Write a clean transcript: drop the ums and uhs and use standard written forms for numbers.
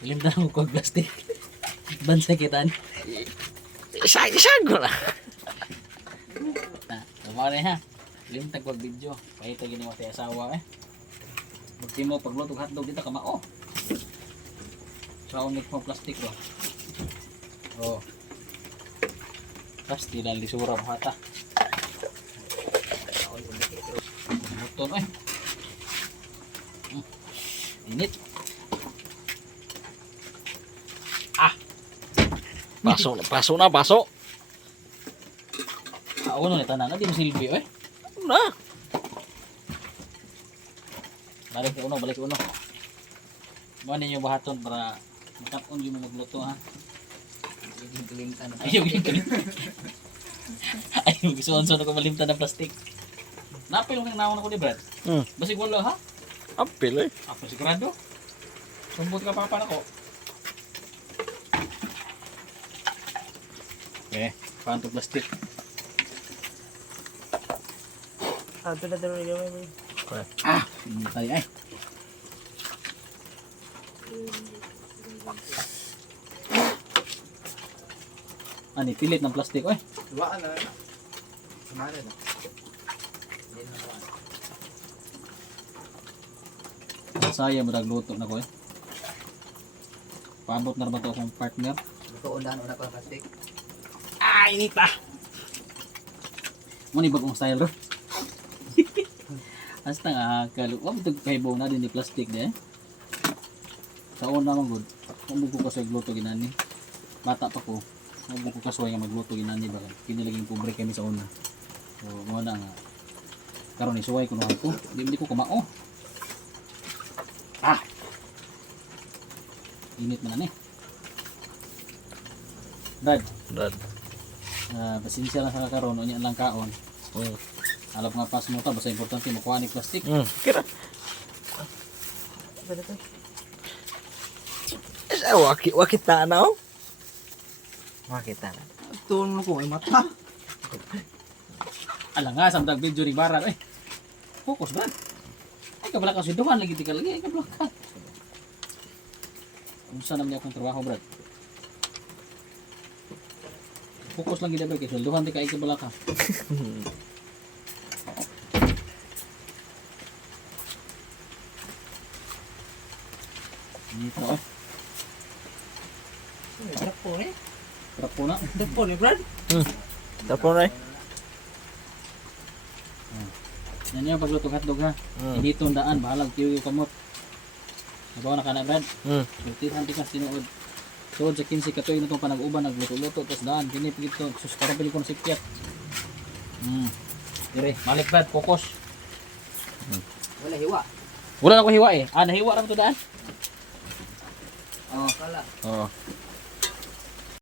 Limtan mo kog plastic. Bansa kitan. Isag ko na. Tama rin ha. Limtag kog video. Pahito gini mo sa asawa eh. Bukti mo pagluto hotdog dito kamao. Sa unik mo plastic ro. Oh. Pasti dan lisura mo hata. Buton eh. Init. Paso na. Ano ni tanan di mo silbi eh. Na. Balik ke uno. Mo ninyo bahaton para makapon yung magluto ha. Ayaw gisuon-suon ko malimtan ng plastik. Napil ng naon ako ni Brad. Basig wala ha. Apil eh. Ako sigurado. Sumbot ka papa nako. Paano to plastik? Ito na rin gamay. Hindi tayo ay. Ani pilit ng plastik oy. Duwaan na. Sumali na. Saya mo nagluto na ko eh. Paabot na ba to akong partner? Nakaundan na ko ang plastic. Ay, inita. Mo ni bagong style ro. Hasta nga kaluwa mo kahibaw na din ni plastic de. Sa una man gud. Kung ko kasi gluto ginani. Bata pa ko. Kung ko kasuway nga magluto ginani ba. Kinilaging pobre kami sa una. So mo na nga. Karon ni suway ko na ako. Di ko kumao. Init man ni. Brad. Pasensya lang sa karon unya lang kaon. Alap nga pas mo ta basta importante makuha ni plastic. Kira. Pwede to. Wakit na na oh. Wakit na. Tuon ko ay mata. Ala nga samtang video ni Barat eh. Fokus Brad. Ay kabala ka siduhan lagi tika lagi ay kabala ka. Unsa naman akong trabaho Brad? Fokus lang gid ba kay siduhan di ka ay kabala ka. Dito oh. Dapo eh. Trapo na. Dapo ni Brad. Tapos na eh. Yan yung pagluto hotdog ha. Dito ang daan, bahalag kiwi kamot. Nabawa na ka na Brad. Sultihan di ka sinuod. Tuod sa 15 katoy na itong panag-uban, nagluto-luto, tapos daan, kinip ito, suskarang pili ko ng sikyat. Dire, malik Brad, focus. Wala hiwa. Wala na ko hiwa eh. Nahiwa lang ito daan. Oh, kala. Oo.